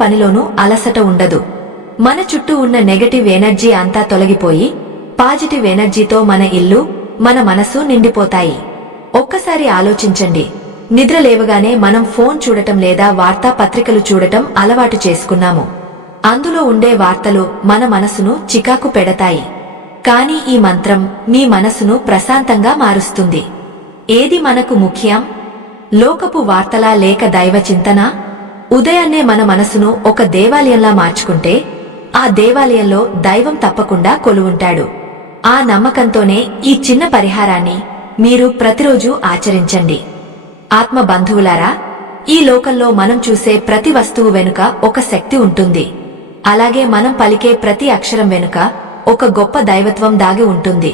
పనిలోనూ అలసట ఉండదు. మన చుట్టూ ఉన్న నెగటివ్ ఎనర్జీ అంతా తొలగిపోయి పాజిటివ్ ఎనర్జీతో మన ఇల్లు, మన మనసు నిండిపోతాయి. ఒక్కసారి ఆలోచించండి, నిద్ర లేవగానే మనం ఫోన్ చూడటం లేదా వార్తా పత్రికలు చూడటం అలవాటు చేసుకున్నాము. అందులో ఉండే వార్తలు మన మనసును చికాకు పెడతాయి. కానీ ఈ మంత్రం మీ మనసును ప్రశాంతంగా మారుస్తుంది. ఏది మనకు ముఖ్యం? లోకపు వార్తలా లేక దైవ చింతన? ఉదయాన్నే మన మనసును ఒక దేవాలయంలా మార్చుకుంటే ఆ దేవాలయంలో దైవం తప్పకుండా కొలువుంటాడు. ఆ నమ్మకంతోనే ఈ చిన్న పరిహారాన్ని మీరు ప్రతిరోజూ ఆచరించండి. ఆత్మ బంధువులారా, ఈ లోకంలో మనం చూసే ప్రతి వస్తువు వెనుక ఒక శక్తి ఉంటుంది. అలాగే మనం పలికే ప్రతి అక్షరం వెనుక ఒక గొప్ప దైవత్వం దాగి ఉంటుంది.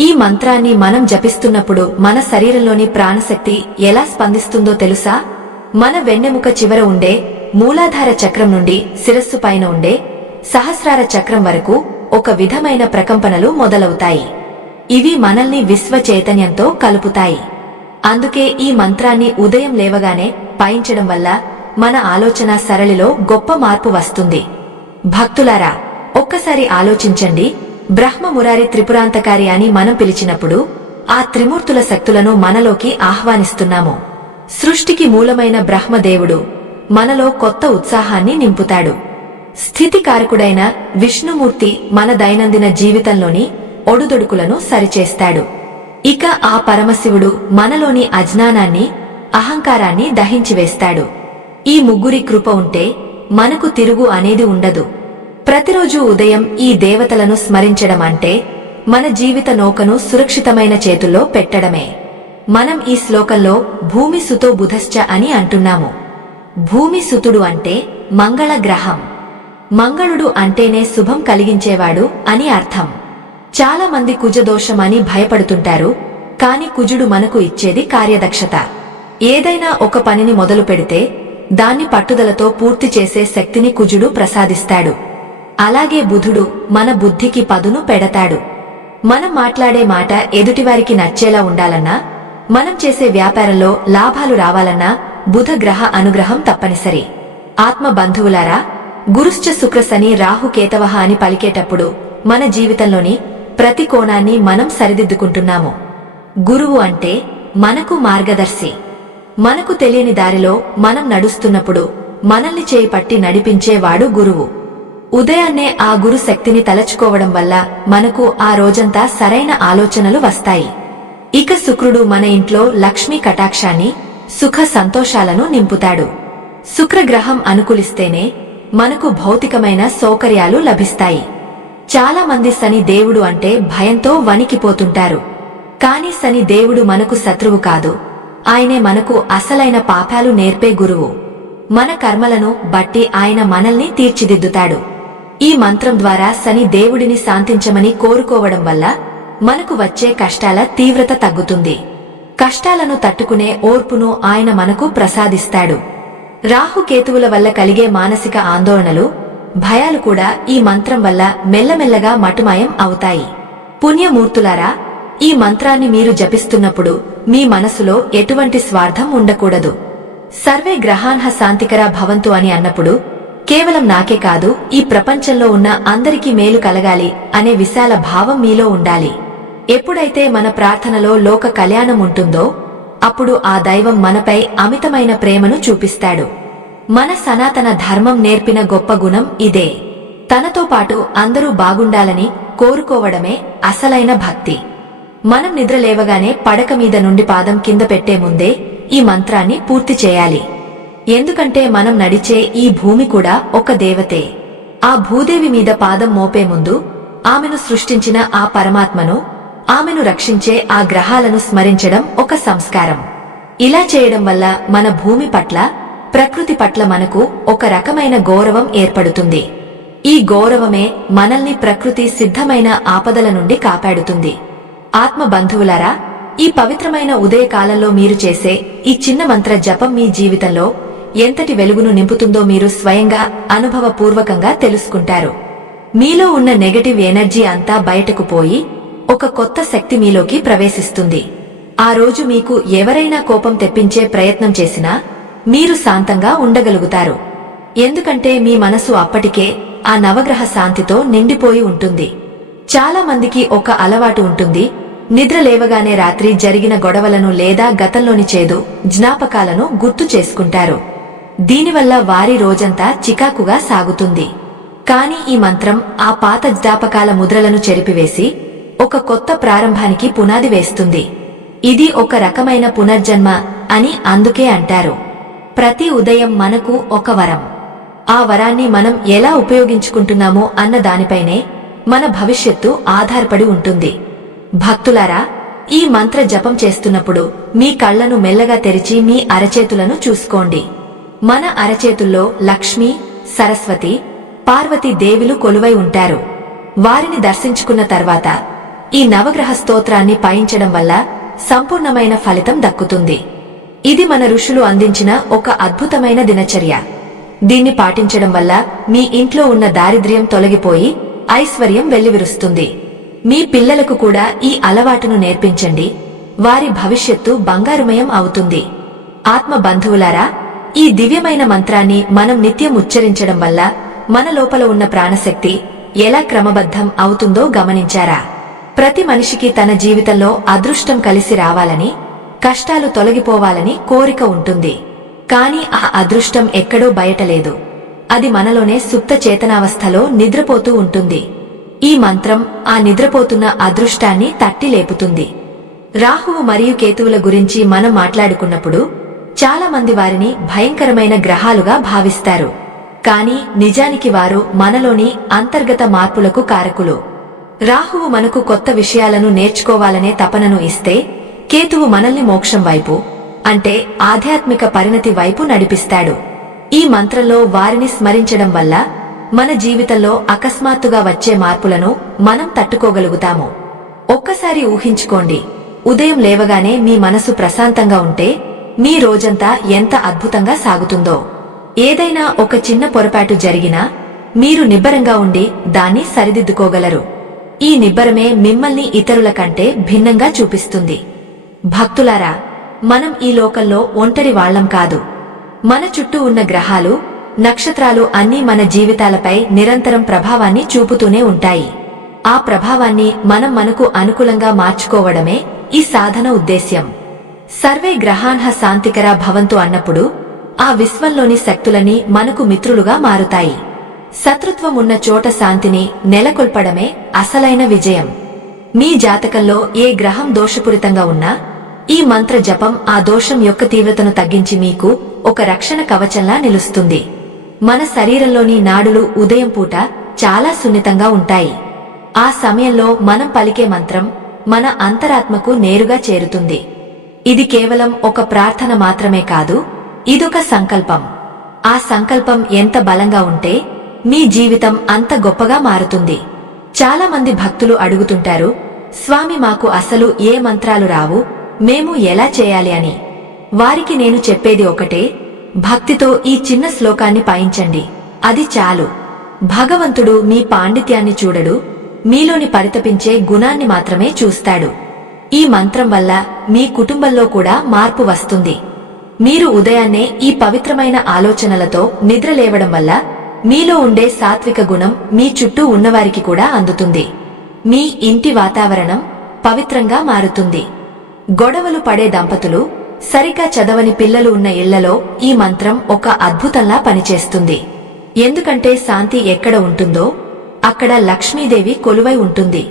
ఈ మంత్రాన్ని మనం జపిస్తున్నప్పుడు మన శరీరంలోని ప్రాణశక్తి ఎలా స్పందిస్తుందో తెలుసా? మన వెన్నెముక చివర ఉండే మూలాధార చక్రం నుండి శిరస్సు పైన ఉండే సహస్రార చక్రం వరకు ఒక విధమైన ప్రకంపనలు మొదలవుతాయి. ఇవి మనల్ని విశ్వ చైతన్యంతో కలుపుతాయి. అందుకే ఈ మంత్రాన్ని ఉదయం లేవగానే పఠించడం వల్ల మన ఆలోచన సరళిలో గొప్ప మార్పు వస్తుంది. భక్తులారా, ఒక్కసారి ఆలోచించండి. బ్రహ్మ మురారి త్రిపురాంతకారి అని మనం పిలిచినప్పుడు ఆ త్రిమూర్తుల శక్తులను మనలోకి ఆహ్వానిస్తున్నాము. సృష్టికి మూలమైన బ్రహ్మదేవుడు మనలో కొత్త ఉత్సాహాన్ని నింపుతాడు. స్థితికారకుడైన విష్ణుమూర్తి మన దైనందిన జీవితంలోని ఒడుదొడుకులను సరిచేస్తాడు. ఇక ఆ పరమశివుడు మనలోని అజ్ఞానాన్ని, అహంకారాన్ని దహించివేస్తాడు. ఈ ముగ్గురి కృప ఉంటే మనకు తిరుగు అనేది ఉండదు. ప్రతిరోజు ఉదయం ఈ దేవతలను స్మరించడం అంటే మన జీవిత నౌకను సురక్షితమైన చేతుల్లో పెట్టడమే. మనం ఈ శ్లోకంలో భూమి సుతో బుధశ్చ అని అంటున్నాము. భూమి సుతుడు అంటే మంగళ గ్రహం. మంగళుడు అంటేనే శుభం కలిగించేవాడు అని అర్థం. చాలా మంది కుజదోషం అని భయపడుతుంటారు. కాని కుజుడు మనకు ఇచ్చేది కార్యదక్షత. ఏదైనా ఒక పనిని మొదలు పెడితే దాన్ని పట్టుదలతో పూర్తి చేసే శక్తిని కుజుడు ప్రసాదిస్తాడు. అలాగే బుధుడు మన బుద్ధికి పదును పెడతాడు. మనం మాట్లాడే మాట ఎదుటివారికి నచ్చేలా ఉండాలన్నా, మనం చేసే వ్యాపారంలో లాభాలు రావాలన్నా బుధ గ్రహ అనుగ్రహం తప్పనిసరి. ఆత్మ బంధువులారా, గురుశ్చ శుక్రశని రాహుకేతవః అని పలికేటప్పుడు మన జీవితంలోని ప్రతి కోణాన్ని మనం సరిదిద్దుకుంటున్నాము. గురువు అంటే మనకు మార్గదర్శి. మనకు తెలియని దారిలో మనం నడుస్తున్నప్పుడు మనల్ని చేయి పట్టి నడిపించేవాడు గురువు. ఉదయాన్నే ఆ గురు శక్తిని తలచుకోవడం వల్ల మనకు ఆ రోజంతా సరైన ఆలోచనలు వస్తాయి. ఇక శుక్రుడు మన ఇంట్లో లక్ష్మీ కటాక్షాన్ని, సుఖ సంతోషాలను నింపుతాడు. శుక్రగ్రహం అనుకూలిస్తేనే మనకు భౌతికమైన సౌకర్యాలు లభిస్తాయి. చాలా మంది శని దేవుడు అంటే భయంతో వణికిపోతుంటారు. కాని శని దేవుడు మనకు శత్రువు కాదు. ఆయనే మనకు అసలైన పాఠాలు నేర్పే గురువు. మన కర్మలను బట్టి ఆయన మనల్ని తీర్చిదిద్దుతాడు. ఈ మంత్రం ద్వారా శని దేవుడిని శాంతించమని కోరుకోవడం వల్ల మనకు వచ్చే కష్టాల తీవ్రత తగ్గుతుంది. కష్టాలను తట్టుకునే ఓర్పును ఆయన మనకు ప్రసాదిస్తాడు. రాహుకేతువుల వల్ల కలిగే మానసిక ఆందోళనలు, భయాలు కూడా ఈ మంత్రం వల్ల మెల్లమెల్లగా మటుమాయం అవుతాయి. పుణ్యమూర్తులారా, ఈ మంత్రాన్ని మీరు జపిస్తున్నప్పుడు మీ మనసులో ఎటువంటి స్వార్థం ఉండకూడదు. సర్వే గ్రహాన్హ శాంతికర భవంతు అని అన్నప్పుడు కేవలం నాకే కాదు, ఈ ప్రపంచంలో ఉన్న అందరికీ మేలు కలగాలి అనే విశాల భావం మీలో ఉండాలి. ఎప్పుడైతే మన ప్రార్థనలో లోక కళ్యాణం ఉంటుందో అప్పుడు ఆ దైవం మనపై అమితమైన ప్రేమను చూపిస్తాడు. మన సనాతన ధర్మం నేర్పిన గొప్ప గుణం ఇదే. తనతో పాటు అందరూ బాగుండాలని కోరుకోవడమే అసలైన భక్తి. మనం నిద్రలేవగానే పడక మీద నుండి పాదం కింద పెట్టే ముందే ఈ మంత్రాన్ని పూర్తి చేయాలి. ఎందుకంటే మనం నడిచే ఈ భూమి కూడా ఒక దేవతే. ఆ భూదేవి మీద పాదం మోపే ముందు ఆమెను సృష్టించిన ఆ పరమాత్మను, ఆమెను రక్షించే ఆ గ్రహాలను స్మరించడం ఒక సంస్కారం. ఇలా చేయడం వల్ల మన భూమి పట్ల, ప్రకృతి పట్ల మనకు ఒక రకమైన గౌరవం ఏర్పడుతుంది. ఈ గౌరవమే మనల్ని ప్రకృతి సిద్ధమైన ఆపదల నుండి కాపాడుతుంది. ఆత్మ బంధువులారా, ఈ పవిత్రమైన ఉదయకాలంలో మీరు చేసే ఈ చిన్న మంత్ర జపం మీ జీవితంలో ఎంతటి వెలుగును నింపుతుందో మీరు స్వయంగా అనుభవపూర్వకంగా తెలుసుకుంటారు. మీలో ఉన్న నెగటివ్ ఎనర్జీ అంతా బయటకు పోయి ఒక కొత్త శక్తి మీలోకి ప్రవేశిస్తుంది. ఆ రోజు మీకు ఎవరైనా కోపం తెప్పించే ప్రయత్నం చేసినా మీరు శాంతంగా ఉండగలుగుతారు. ఎందుకంటే మీ మనసు అప్పటికే ఆ నవగ్రహ శాంతితో నిండిపోయి ఉంటుంది. చాలా మందికి ఒక అలవాటు ఉంటుంది, నిద్ర లేవగానే రాత్రి జరిగిన గొడవలను లేదా గతంలోని చేదు జ్ఞాపకాలను గుర్తు చేసుకుంటారు. దీనివల్ల వారి రోజంతా చికాకుగా సాగుతుంది. కాని ఈ మంత్రం ఆ పాత జ్ఞాపకాల ముద్రలను చెరిపివేసి ఒక కొత్త ప్రారంభానికి పునాది వేస్తుంది. ఇది ఒక రకమైన పునర్జన్మ అని అందుకే అంటారు. ప్రతి ఉదయం మనకు ఒక వరం. ఆ వరాన్ని మనం ఎలా ఉపయోగించుకుంటున్నామో అన్న దానిపైనే మన భవిష్యత్తు ఆధారపడి ఉంటుంది. భక్తులారా, ఈ మంత్ర జపం చేస్తున్నప్పుడు మీ కళ్లను మెల్లగా తెరిచి మీ అరచేతులను చూసుకోండి. మన అరచేతుల్లో లక్ష్మి, సరస్వతి, పార్వతీ దేవిలు కొలువై ఉంటారు. వారిని దర్శించుకున్న తర్వాత ఈ నవగ్రహ స్తోత్రాన్ని పఠించడం వల్ల సంపూర్ణమైన ఫలితం దక్కుతుంది. ఇది మన ఋషులు అందించిన ఒక అద్భుతమైన దినచర్య. దీన్ని పాటించడం వల్ల మీ ఇంట్లో ఉన్న దారిద్ర్యం తొలగిపోయి ఐశ్వర్యం వెల్లివిరుస్తుంది. మీ పిల్లలకు కూడా ఈ అలవాటును నేర్పించండి. వారి భవిష్యత్తు బంగారుమయం అవుతుంది. ఆత్మ బంధువులారా, ఈ దివ్యమైన మంత్రాన్ని మనం నిత్యం ఉచ్చరించడం వల్ల మన లోపల ఉన్న ప్రాణశక్తి ఎలా క్రమబద్ధం అవుతుందో గమనించారా? ప్రతి మనిషికి తన జీవితంలో అదృష్టం కలిసి రావాలని, కష్టాలు తొలగిపోవాలని కోరిక ఉంటుంది. కాని ఆ అదృష్టం ఎక్కడో బయటలేదు. అది మనలోనే సుప్త చేతనావస్థలో నిద్రపోతూ ఉంటుంది. ఈ మంత్రం ఆ నిద్రపోతున్న అదృష్టాన్ని తట్టి లేపుతుంది. రాహువు మరియు కేతువుల గురించి మనం మాట్లాడుకున్నప్పుడు చాలా మంది వారిని భయంకరమైన గ్రహాలుగా భావిస్తారు. కాని నిజానికి వారు మనలోని అంతర్గత మార్పులకు కారకులు. రాహువు మనకు కొత్త విషయాలను నేర్చుకోవాలనే తపనను ఇస్తే, కేతువు మనల్ని మోక్షం వైపు, అంటే ఆధ్యాత్మిక పరిణతి వైపు నడిపిస్తాడు. ఈ మంత్రంలో వారిని స్మరించడం వల్ల మన జీవితంలో అకస్మాత్తుగా వచ్చే మార్పులను మనం తట్టుకోగలుగుతాము. ఒక్కసారి ఊహించుకోండి, ఉదయం లేవగానే మీ మనసు ప్రశాంతంగా ఉంటే మీ రోజంతా ఎంత అద్భుతంగా సాగుతుందో. ఏదైనా ఒక చిన్న పొరపాటు జరిగినా మీరు నిబ్బరంగా ఉండి దాన్ని సరిదిద్దుకోగలరు. ఈ నిబ్బరమే మిమ్మల్ని ఇతరుల కంటే భిన్నంగా చూపిస్తుంది. భక్తులారా, మనం ఈ లోకంలో ఒంటరి వాళ్లం కాదు. మన చుట్టూ ఉన్న గ్రహాలు, నక్షత్రాలు అన్నీ మన జీవితాలపై నిరంతరం ప్రభావాన్ని చూపుతూనే ఉంటాయి. ఆ ప్రభావాన్ని మనం మనకు అనుకూలంగా మార్చుకోవడమే ఈ సాధన ఉద్దేశ్యం. సర్వే గ్రహాన్హ శాంతికరా భవంతు అన్నప్పుడు ఆ విశ్వంలోని శక్తులన్నీ మనకు మిత్రులుగా మారుతాయి. శత్రుత్వం ఉన్న చోట శాంతిని నెలకొల్పడమే అసలైన విజయం. మీ జాతకంలో ఏ గ్రహం దోషపూరితంగా ఉన్నా ఈ మంత్ర జపం ఆ దోషం యొక్క తీవ్రతను తగ్గించి మీకు ఒక రక్షణ కవచంలా నిలుస్తుంది. మన శరీరంలోని నాడులు ఉదయం పూట చాలా సున్నితంగా ఉంటాయి. ఆ సమయంలో మనం పలికే మంత్రం మన అంతరాత్మకు నేరుగా చేరుతుంది. ఇది కేవలం ఒక ప్రార్థన మాత్రమే కాదు, ఇదొక సంకల్పం. ఆ సంకల్పం ఎంత బలంగా ఉంటే మీ జీవితం అంత గొప్పగా మారుతుంది. చాలా మంది భక్తులు అడుగుతుంటారు, స్వామి మాకు అసలు ఏ మంత్రాలు రావు, మేము ఎలా చేయాలి అని. వారికి నేను చెప్పేది ఒకటే, భక్తితో ఈ చిన్న శ్లోకాన్ని పఠించండి, అది చాలు. భగవంతుడు మీ పాండిత్యాన్ని చూడడు, మీలోని పరితపించే గుణాన్ని మాత్రమే చూస్తాడు. ఈ మంత్రం వల్ల మీ కుటుంబంలో కూడా మార్పు వస్తుంది. మీరు ఉదయాన్నే ఈ పవిత్రమైన ఆలోచనలతో నిద్రలేవడం వల్ల మీలో ఉండే సాత్విక గుణం మీ చుట్టూ ఉన్నవారికి కూడా అందుతుంది. మీ ఇంటి వాతావరణం పవిత్రంగా మారుతుంది. గొడవలు పడే దంపతులు, సరిగా చదవని పిల్లలు ఉన్న ఇళ్లలో ఈ మంత్రం ఒక అద్భుతంలా పనిచేస్తుంది. ఎందుకంటే శాంతి ఎక్కడ ఉంటుందో అక్కడ లక్ష్మీదేవి కొలువై ఉంటుంది.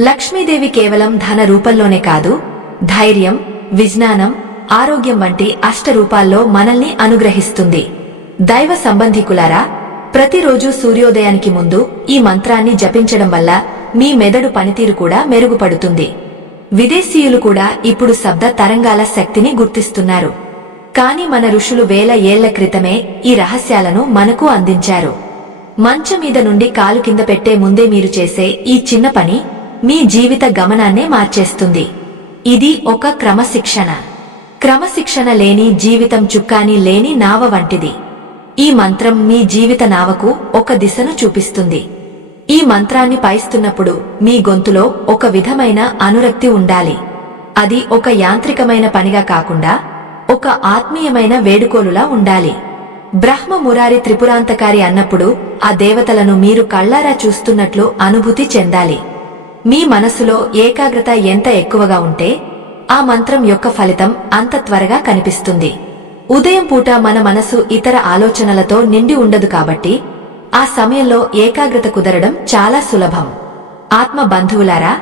లక్ష్మీదేవి కేవలం ధన రూపంలోనే కాదు, ధైర్యం, విజ్ఞానం, ఆరోగ్యం వంటి అష్టరూపాల్లో మనల్ని అనుగ్రహిస్తుంది. దైవ సంబంధికులారా, ప్రతిరోజు సూర్యోదయానికి ముందు ఈ మంత్రాన్ని జపించడం వల్ల మీ మెదడు పనితీరు కూడా మెరుగుపడుతుంది. విదేశీయులు కూడా ఇప్పుడు శబ్ద తరంగాల శక్తిని గుర్తిస్తున్నారు. కాని మన ఋషులు వేల ఏళ్ల క్రితమే ఈ రహస్యాలను మనకు అందించారు. మంచం మీద నుండి కాలు కింద పెట్టే ముందే మీరు చేసే ఈ చిన్న పని మీ జీవిత గమనాన్నే మార్చేస్తుంది. ఇది ఒక క్రమశిక్షణ. క్రమశిక్షణ లేని జీవితం చుక్కాని లేని నావ వంటిది. ఈ మంత్రం మీ జీవిత నావకు ఒక దిశను చూపిస్తుంది. ఈ మంత్రాన్ని పఠిస్తున్నప్పుడు మీ గొంతులో ఒక విధమైన అనురక్తి ఉండాలి. అది ఒక యాంత్రికమైన పనిగా కాకుండా ఒక ఆత్మీయమైన వేడుకోలులా ఉండాలి. బ్రహ్మ మురారి త్రిపురాంతకారి అన్నప్పుడు ఆ దేవతలను మీరు కళ్ళారా చూస్తున్నట్లు అనుభూతి చెందాలి. మీ మనసులో ఏకాగ్రత ఎంత ఎక్కువగా ఉంటే ఆ మంత్రం యొక్క ఫలితం అంత త్వరగా కనిపిస్తుంది. ఉదయం పూట మన మనసు ఇతర ఆలోచనలతో నిండి ఉండదు కాబట్టి ఆ సమయంలో ఏకాగ్రత కుదరడం చాలా సులభం. ఆత్మ బంధువులారా,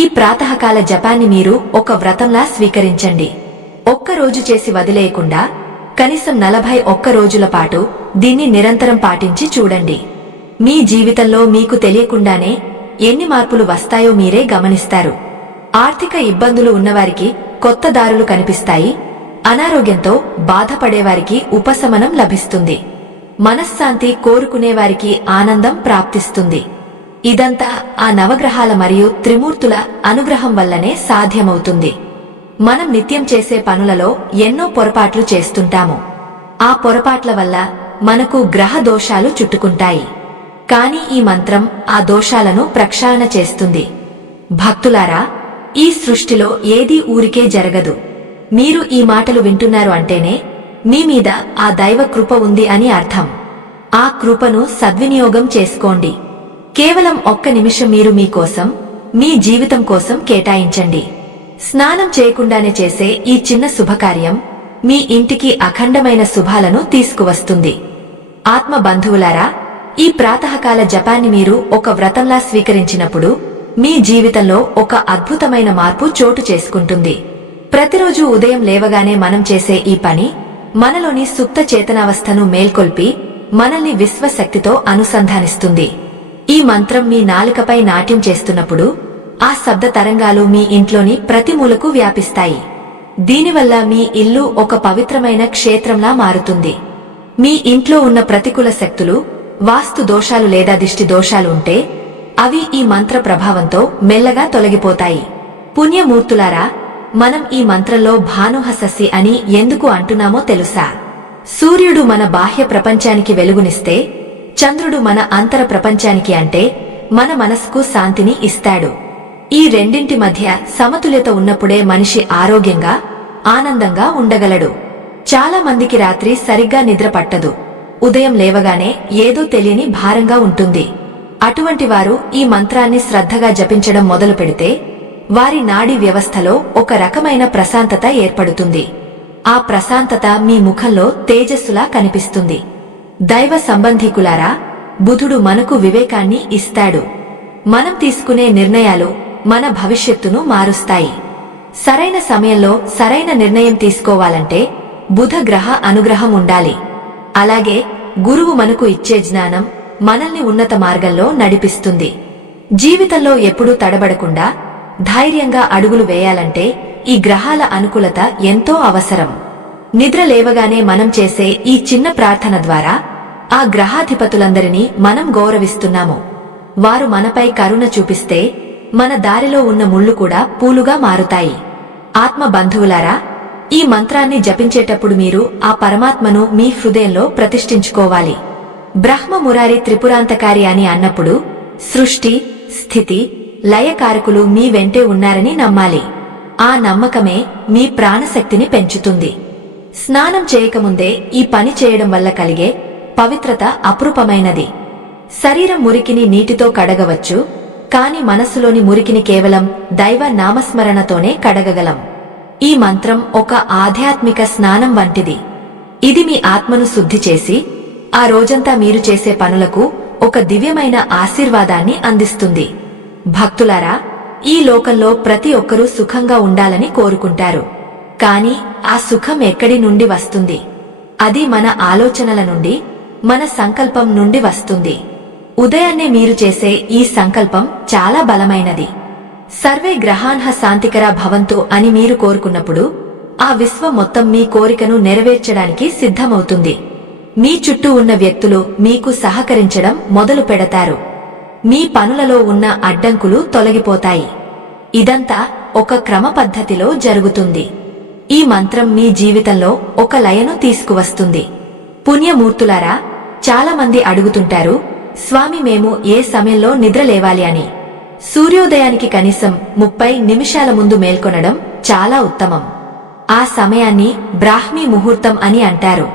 ఈ ప్రాతకాల జపాన్ని మీరు ఒక వ్రతంలా స్వీకరించండి. ఒక్కరోజు చేసి వదిలేయకుండా కనీసం 41 రోజుల పాటు దీన్ని నిరంతరం పాటించి చూడండి. మీ జీవితంలో మీకు తెలియకుండానే ఎన్ని మార్పులు వస్తాయో మీరే గమనిస్తారు. ఆర్థిక ఇబ్బందులు ఉన్నవారికి కొత్త దారులు కనిపిస్తాయి. అనారోగ్యంతో బాధపడేవారికి ఉపశమనం లభిస్తుంది. మనశ్శాంతి కోరుకునేవారికి ఆనందం ప్రాప్తిస్తుంది. ఇదంతా ఆ నవగ్రహాల మరియు త్రిమూర్తుల అనుగ్రహం వల్లనే సాధ్యమవుతుంది. మనం నిత్యం చేసే పనులలో ఎన్నో పొరపాట్లు చేస్తుంటాము. ఆ పొరపాట్ల వల్ల మనకు గ్రహ దోషాలు చుట్టుకుంటాయి. కాని ఈ మంత్రం ఆ దోషాలను ప్రక్షాళన చేస్తుంది. భక్తులారా, ఈ సృష్టిలో ఏదీ ఊరికే జరగదు. మీరు ఈ మాటలు వింటున్నారు అంటేనే మీ మీద ఆ దైవ కృప ఉంది అని అర్థం. ఆ కృపను సద్వినియోగం చేసుకోండి. కేవలం 1 నిమిషం మీరు మీకోసం, మీ జీవితం కోసం కేటాయించండి. స్నానం చేయకుండానే చేసే ఈ చిన్న శుభకార్యం మీ ఇంటికి అఖండమైన శుభాలను తీసుకువస్తుంది. ఆత్మ బంధువులారా, ఈ ప్రాతకాల జపాన్ని మీరు ఒక వ్రతంలా స్వీకరించినప్పుడు మీ జీవితంలో ఒక అద్భుతమైన మార్పు చోటు చేసుకుంటుంది. ప్రతిరోజు ఉదయం లేవగానే మనం చేసే ఈ పని మనలోని సుప్త చేతనావస్థను మేల్కొల్పి మనల్ని విశ్వశక్తితో అనుసంధానిస్తుంది. ఈ మంత్రం మీ నాలుకపై నాట్యం చేస్తున్నప్పుడు ఆ శబ్ద తరంగాలు మీ ఇంట్లోని ప్రతి మూలకు వ్యాపిస్తాయి. దీనివల్ల మీ ఇల్లు ఒక పవిత్రమైన క్షేత్రంలా మారుతుంది. మీ ఇంట్లో ఉన్న ప్రతికూల శక్తులు, వాస్తు దోషాలు లేదా దిష్టి దోషాలు ఉంటే అవి ఈ మంత్ర ప్రభావంతో మెల్లగా తొలగిపోతాయి. పుణ్యమూర్తులారా, మనం ఈ మంత్రంలో భానుహసస్సి అని ఎందుకు అంటున్నామో తెలుసా? సూర్యుడు మన బాహ్య ప్రపంచానికి వెలుగునిస్తే చంద్రుడు మన అంతర ప్రపంచానికి అంటే మన మనసుకు శాంతిని ఇస్తాడు. ఈ రెండింటి మధ్య సమతుల్యత ఉన్నప్పుడే మనిషి ఆరోగ్యంగా, ఆనందంగా ఉండగలడు. చాలా మందికి రాత్రి సరిగ్గా నిద్ర పట్టదు. ఉదయం లేవగానే ఏదో తెలియని భారంగా ఉంటుంది. అటువంటి వారు ఈ మంత్రాన్ని శ్రద్ధగా జపించడం మొదలు పెడితే వారి నాడీ వ్యవస్థలో ఒక రకమైన ప్రశాంతత ఏర్పడుతుంది. ఆ ప్రశాంతత మీ ముఖంలో తేజస్సులా కనిపిస్తుంది. దైవ సంబంధీకులారా, బుధుడు మనకు వివేకాన్ని ఇస్తాడు. మనం తీసుకునే నిర్ణయాలు మన భవిష్యత్తును మారుస్తాయి. సరైన సమయంలో సరైన నిర్ణయం తీసుకోవాలంటే బుధ గ్రహ అనుగ్రహం ఉండాలి. అలాగే గురువు మనకు ఇచ్చే జ్ఞానం మనల్ని ఉన్నత మార్గంలో నడిపిస్తుంది. జీవితంలో ఎప్పుడూ తడబడకుండా ధైర్యంగా అడుగులు వేయాలంటే ఈ గ్రహాల అనుకూలత ఎంతో అవసరం. నిద్ర లేవగానే మనం చేసే ఈ చిన్న ప్రార్థన ద్వారా ఆ గ్రహాధిపతులందరినీ మనం గౌరవిస్తున్నాము. వారు మనపై కరుణ చూపిస్తే మన దారిలో ఉన్న ముళ్ళు కూడా పూలుగా మారుతాయి. ఆత్మ బంధువులారా, ఈ మంత్రాన్ని జపించేటప్పుడు మీరు ఆ పరమాత్మను మీ హృదయంలో ప్రతిష్ఠించుకోవాలి. బ్రహ్మ మురారి త్రిపురాంతకారి అని అన్నప్పుడు సృష్టి, స్థితి, లయకారకులు మీ వెంటే ఉన్నారని నమ్మాలి. ఆ నమ్మకమే మీ ప్రాణశక్తిని పెంచుతుంది. స్నానం చేయకముందే ఈ పని చేయడం వల్ల కలిగే పవిత్రత అపురూపమైనది. శరీరం మురికిని నీటితో కడగవచ్చు, కాని మనస్సులోని మురికిని కేవలం దైవ నామస్మరణతోనే కడగగలం. ఈ మంత్రం ఒక ఆధ్యాత్మిక స్నానం వంటిది. ఇది మీ ఆత్మను శుద్ధి చేసి ఆ రోజంతా మీరు చేసే పనులకు ఒక దివ్యమైన ఆశీర్వాదాన్ని అందిస్తుంది. భక్తులారా, ఈ లోకంలో ప్రతి ఒక్కరూ సుఖంగా ఉండాలని కోరుకుంటారు. కాని ఆ సుఖం ఎక్కడి నుండి వస్తుంది? అది మన ఆలోచనల నుండి, మన సంకల్పం నుండి వస్తుంది. ఉదయాన్నే మీరు చేసే ఈ సంకల్పం చాలా బలమైనది. సర్వే గ్రహాన్హ శాంతికరా భవంతు అని మీరు కోరుకున్నప్పుడు ఆ విశ్వం మొత్తం మీ కోరికను నెరవేర్చడానికి సిద్ధమవుతుంది. మీ చుట్టూ ఉన్న వ్యక్తులు మీకు సహకరించడం మొదలు పెడతారు. మీ పనులలో ఉన్న అడ్డంకులు తొలగిపోతాయి. ఇదంతా ఒక క్రమ పద్ధతిలో జరుగుతుంది. ఈ మంత్రం మీ జీవితంలో ఒక లయను తీసుకువస్తుంది. పుణ్యమూర్తులారా, చాలా మంది అడుగుతుంటారు, స్వామి, మేము ఏ సమయంలో నిద్ర లేవాలి అని. సూర్యోదయానికి కనీసం 30 నిమిషాల ముందు మేల్కొనడం చాలా ఉత్తమం. ఆ సమయాన్ని బ్రాహ్మీ ముహూర్తం అని అంటారు.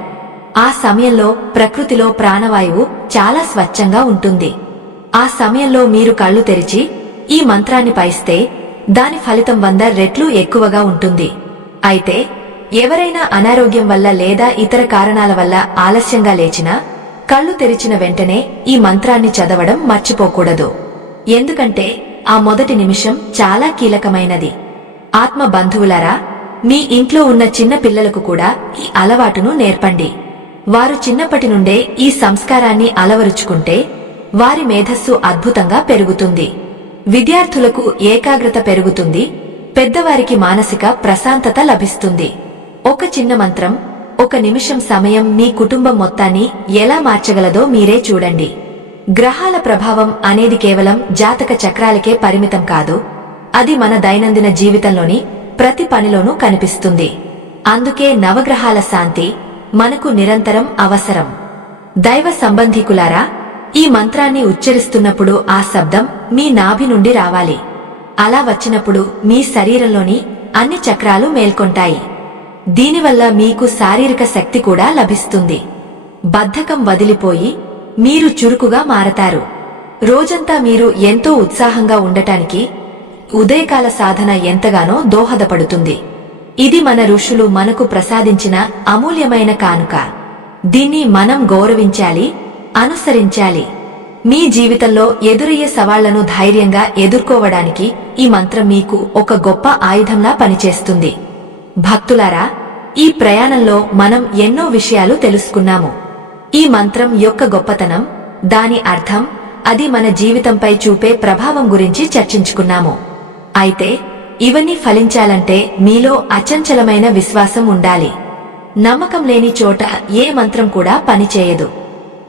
ఆ సమయంలో ప్రకృతిలో ప్రాణవాయువు చాలా స్వచ్ఛంగా ఉంటుంది. ఆ సమయంలో మీరు కళ్ళు తెరిచి ఈ మంత్రాన్ని పఠిస్తే దాని ఫలితం 100 రెట్లు ఎక్కువగా ఉంటుంది. అయితే ఎవరైనా అనారోగ్యం వల్ల లేదా ఇతర కారణాల వల్ల ఆలస్యంగా లేచినా కళ్ళు తెరిచిన వెంటనే ఈ మంత్రాన్ని చదవడం మర్చిపోకూడదు. ఎందుకంటే ఆ మొదటి నిమిషం చాలా కీలకమైనది. ఆత్మ బంధువులారా, మీ ఇంట్లో ఉన్న చిన్న పిల్లలకు కూడా ఈ అలవాటును నేర్పండి. వారు చిన్నప్పటి నుండే ఈ సంస్కారాన్ని అలవరుచుకుంటే వారి మేధస్సు అద్భుతంగా పెరుగుతుంది. విద్యార్థులకు ఏకాగ్రత పెరుగుతుంది. పెద్దవారికి మానసిక ప్రశాంతత లభిస్తుంది. ఒక చిన్న మంత్రం, ఒక నిమిషం సమయం మీ కుటుంబం మొత్తాన్ని ఎలా మార్చగలదో మీరే చూడండి. గ్రహాల ప్రభావం అనేది కేవలం జాతక చక్రాలకే పరిమితం కాదు. అది మన దైనందిన జీవితంలోని ప్రతి పనిలోనూ కనిపిస్తుంది. అందుకే నవగ్రహాల శాంతి మనకు నిరంతరం అవసరం. దైవ సంబంధికులారా, ఈ మంత్రాన్ని ఉచ్చరిస్తున్నప్పుడు ఆ శబ్దం మీ నాభి నుండి రావాలి. అలా వచ్చినప్పుడు మీ శరీరంలోని అన్ని చక్రాలు మేల్కొంటాయి. దీనివల్ల మీకు శారీరక శక్తి కూడా లభిస్తుంది. బద్ధకం వదిలిపోయి మీరు చురుకుగా మారతారు. రోజంతా మీరు ఎంతో ఉత్సాహంగా ఉండటానికి ఉదయకాల సాధన ఎంతగానో దోహదపడుతుంది. ఇది మన ఋషులు మనకు ప్రసాదించిన అమూల్యమైన కానుక. దీన్ని మనం గౌరవించాలి, అనుసరించాలి. మీ జీవితంలో ఎదురయ్యే సవాళ్లను ధైర్యంగా ఎదుర్కోవడానికి ఈ మంత్రం మీకు ఒక గొప్ప ఆయుధంలా పనిచేస్తుంది. భక్తులారా, ఈ ప్రయాణంలో మనం ఎన్నో విషయాలు తెలుసుకున్నాము. ఈ మంత్రం యొక్క గొప్పతనం, దాని అర్థం, అది మన జీవితంపై చూపే ప్రభావం గురించి చర్చించుకున్నాము. అయితే ఇవన్నీ ఫలించాలంటే మీలో అచంచలమైన విశ్వాసం ఉండాలి. నమ్మకం లేని చోట ఏ మంత్రం కూడా పనిచేయదు.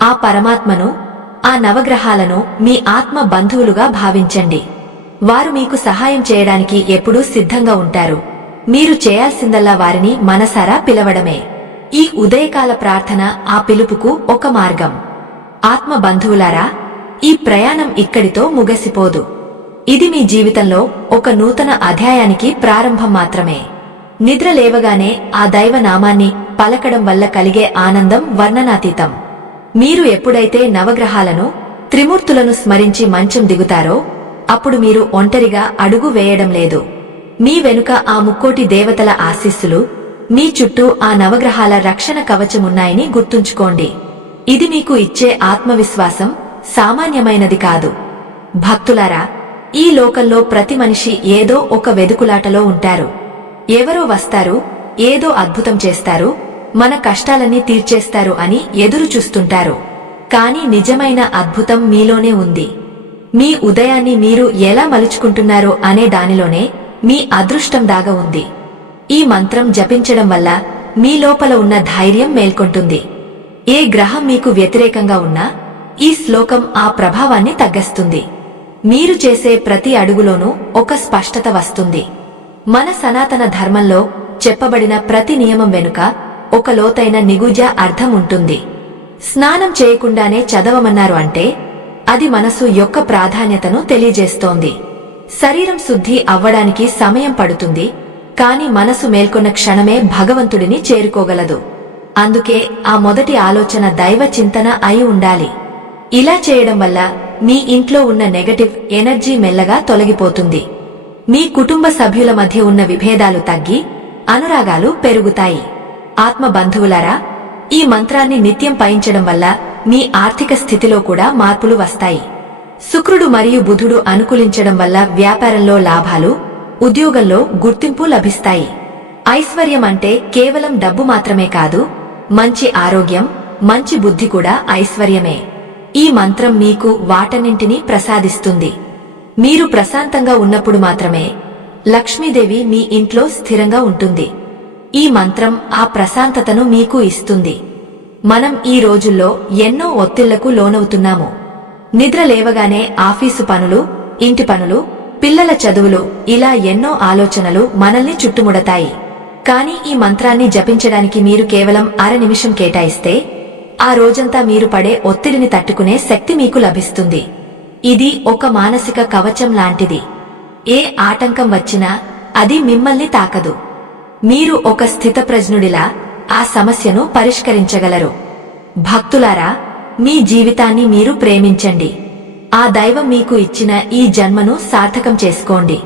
ఆ పరమాత్మను, ఆ నవగ్రహాలను మీ ఆత్మ బంధువులుగా భావించండి. వారు మీకు సహాయం చేయడానికి ఎప్పుడూ సిద్ధంగా ఉంటారు. మీరు చేయాల్సిందల్లా వారిని మనసారా పిలవడమే. ఈ ఉదయకాల ప్రార్థన ఆ పిలుపుకు ఒక మార్గం. ఆత్మ బంధువులారా, ఈ ప్రయాణం ఇక్కడితో ముగసిపోదు. ఇది మీ జీవితంలో ఒక నూతన అధ్యాయానికి ప్రారంభం మాత్రమే. నిద్ర లేవగానే ఆ దైవ నామాన్ని పలకడం వల్ల కలిగే ఆనందం వర్ణనాతీతం. మీరు ఎప్పుడైతే నవగ్రహాలను, త్రిమూర్తులను స్మరించి మంచం దిగుతారో అప్పుడు మీరు ఒంటరిగా అడుగు వేయడం లేదు. మీ వెనుక ఆ ముక్కోటి దేవతల ఆశీస్సులు, మీ చుట్టూ ఆ నవగ్రహాల రక్షణ కవచమున్నాయని గుర్తుంచుకోండి. ఇది మీకు ఇచ్చే ఆత్మవిశ్వాసం సామాన్యమైనది కాదు. భక్తులారా, ఈ లోకంలో ప్రతి మనిషి ఏదో ఒక వెదుకులాటలో ఉంటారు. ఎవరో వస్తారు, ఏదో అద్భుతం చేస్తారు, మన కష్టాలన్నీ తీర్చేస్తారు అని ఎదురు చూస్తుంటారు. కాని నిజమైన అద్భుతం మీలోనే ఉంది. మీ ఉదయాన్ని మీరు ఎలా మలుచుకుంటున్నారో అనే దానిలోనే మీ అదృష్టం దాగా ఉంది. ఈ మంత్రం జపించడం వల్ల మీ లోపల ఉన్న ధైర్యం మేల్కొంటుంది. ఏ గ్రహం మీకు వ్యతిరేకంగా ఉన్నా ఈ శ్లోకం ఆ ప్రభావాన్ని తగ్గిస్తుంది. మీరు చేసే ప్రతి అడుగులోనూ ఒక స్పష్టత వస్తుంది. మన సనాతన ధర్మంలో చెప్పబడిన ప్రతి నియమం వెనుక ఒక లోతైన నిగూఢ అర్థం ఉంటుంది. స్నానం చేయకుండానే చదవమన్నారు అంటే అది మనసు యొక్క ప్రాధాన్యతను తెలియజేస్తోంది. శరీరం శుద్ధి అవ్వడానికి సమయం పడుతుంది, కాని మనసు మేల్కొన్న క్షణమే భగవంతుడిని చేరుకోగలదు. అందుకే ఆ మొదటి ఆలోచన దైవ చింతన అయి ఉండాలి. ఇలా చేయడం వల్ల మీ ఇంట్లో ఉన్న నెగటివ్ ఎనర్జీ మెల్లగా తొలగిపోతుంది. మీ కుటుంబ సభ్యుల మధ్య ఉన్న విభేదాలు తగ్గి అనురాగాలు పెరుగుతాయి. ఆత్మ బంధువులారా, ఈ మంత్రాన్ని నిత్యం పఠించడం వల్ల మీ ఆర్థిక స్థితిలో కూడా మార్పులు వస్తాయి. శుక్రుడు మరియు బుధుడు అనుకూలించడం వల్ల వ్యాపారంలో లాభాలు, ఉద్యోగంలో గుర్తింపు లభిస్తాయి. ఐశ్వర్యం అంటే కేవలం డబ్బు మాత్రమే కాదు, మంచి ఆరోగ్యం, మంచి బుద్ధి కూడా ఐశ్వర్యమే. ఈ మంత్రం మీకు వాటన్నింటినీ ప్రసాదిస్తుంది. మీరు ప్రశాంతంగా ఉన్నప్పుడు మాత్రమే లక్ష్మీదేవి మీ ఇంట్లో స్థిరంగా ఉంటుంది. ఈ మంత్రం ఆ ప్రశాంతతను మీకు ఇస్తుంది. మనం ఈ రోజుల్లో ఎన్నో ఒత్తిళ్లకు లోనవుతున్నాము. నిద్ర లేవగానే ఆఫీసు పనులు, ఇంటి పనులు, పిల్లల చదువులు, ఇలా ఎన్నో ఆలోచనలు మనల్ని చుట్టుముడతాయి. కానీ ఈ మంత్రాన్ని జపించడానికి మీరు కేవలం అర నిమిషం కేటాయిస్తే ఆ రోజంతా మీరు పడే ఒత్తిడిని తట్టుకునే శక్తి మీకు లభిస్తుంది. ఇది ఒక మానసిక కవచం లాంటిది. ఏ ఆటంకం వచ్చినా అది మిమ్మల్ని తాకదు. మీరు ఒక స్థితప్రజ్ఞుడిలా ఆ సమస్యను పరిష్కరించగలరు. భక్తులారా, మీ జీవితాన్ని మీరు ప్రేమించండి. ఆ దైవం మీకు ఇచ్చిన ఈ జన్మను సార్థకం చేసుకోండి.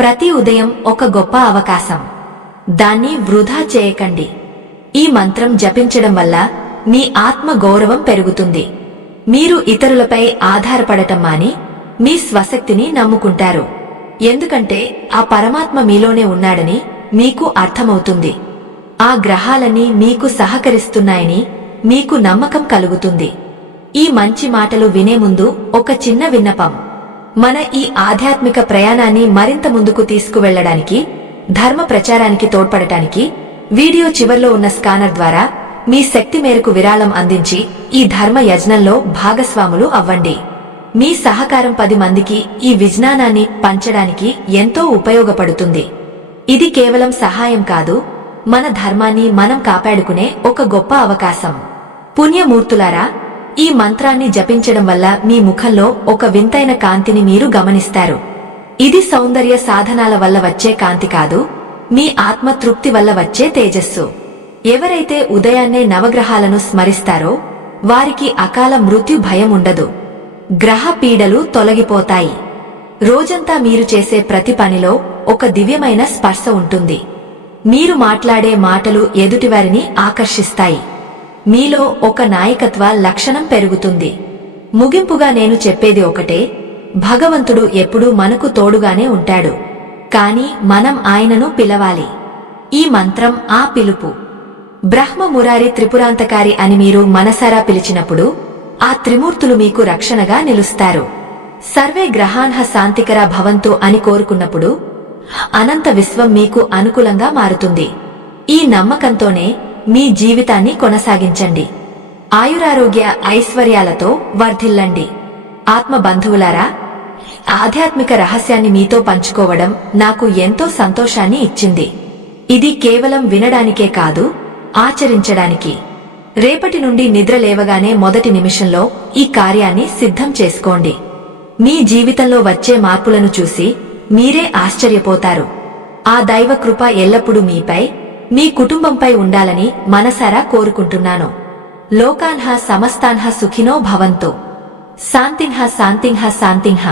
ప్రతి ఉదయం ఒక గొప్ప అవకాశం. దాన్ని వృధా చేయకండి. ఈ మంత్రం జపించడం వల్ల మీ ఆత్మ గౌరవం పెరుగుతుంది. మీరు ఇతరులపై ఆధారపడటం మాని మీ స్వశక్తిని నమ్ముకుంటారు. ఎందుకంటే ఆ పరమాత్మ మీలోనే ఉన్నాడని మీకు అర్థమవుతుంది. ఆ గ్రహాలన్నీ మీకు సహకరిస్తున్నాయని మీకు నమ్మకం కలుగుతుంది. ఈ మంచి మాటలు వినే ముందు ఒక చిన్న విన్నపం. మన ఈ ఆధ్యాత్మిక ప్రయాణాన్ని మరింత ముందుకు తీసుకువెళ్లడానికి, ధర్మ ప్రచారానికి తోడ్పడటానికి వీడియో చివర్లో ఉన్న స్కానర్ ద్వారా మీ శక్తి మేరకు విరాళం అందించి ఈ ధర్మ యజ్ఞంలో భాగస్వాములు అవ్వండి. మీ సహకారం 10 మందికి ఈ విజ్ఞానాన్ని పంచడానికి ఎంతో ఉపయోగపడుతుంది. ఇది కేవలం సహాయం కాదు, మన ధర్మాన్ని మనం కాపాడుకునే ఒక గొప్ప అవకాశం. పుణ్యమూర్తులారా, ఈ మంత్రాన్ని జపించడం వల్ల మీ ముఖంలో ఒక వింతైన కాంతిని మీరు గమనిస్తారు. ఇది సౌందర్య సాధనాల వల్ల వచ్చే కాంతి కాదు, మీ ఆత్మతృప్తి వల్ల వచ్చే తేజస్సు. ఎవరైతే ఉదయాన్నే నవగ్రహాలను స్మరిస్తారో వారికి అకాల మృత్యు భయం ఉండదు. గ్రహ పీడలు తొలగిపోతాయి. రోజంతా మీరు చేసే ప్రతి పనిలో ఒక దివ్యమైన స్పర్శ ఉంటుంది. మీరు మాట్లాడే మాటలు ఎదుటివారిని ఆకర్షిస్తాయి. మీలో ఒక నాయకత్వ లక్షణం పెరుగుతుంది. ముగింపుగా నేను చెప్పేది ఒకటే, భగవంతుడు ఎప్పుడూ మనకు తోడుగానే ఉంటాడు. కాని మనం ఆయనను పిలవాలి. ఈ మంత్రం ఆ పిలుపు. బ్రహ్మ మురారి త్రిపురాంతకారి అని మీరు మనసారా పిలిచినప్పుడు ఆ త్రిమూర్తులు మీకు రక్షణగా నిలుస్తారు. సర్వే గ్రహాన్హ శాంతికర భవంతు అని కోరుకున్నప్పుడు అనంత విశ్వం మీకు అనుకూలంగా మారుతుంది. ఈ నమ్మకంతోనే మీ జీవితాన్ని కొనసాగించండి. ఆయురారోగ్య ఐశ్వర్యాలతో వర్ధిల్లండి. ఆత్మ బంధువులారా, ఆధ్యాత్మిక రహస్యాన్ని మీతో పంచుకోవడం నాకు ఎంతో సంతోషాన్ని ఇచ్చింది. ఇది కేవలం వినడానికే కాదు, ఆచరించడానికి. రేపటి నుండి నిద్ర లేవగానే మొదటి నిమిషంలో ఈ కార్యాన్ని సిద్ధం చేసుకోండి. మీ జీవితంలో వచ్చే మార్పులను చూసి మీరే ఆశ్చర్యపోతారు. ఆ దైవ కృప ఎల్లప్పుడూ మీపై, మీ కుటుంబంపై ఉండాలని మనసారా కోరుకుంటున్నాను. లోకాన్హ సమస్తాన్హ సుఖినో భవంతు. శాంతిన్హ శాంతిన్హ శాంతిన్హ.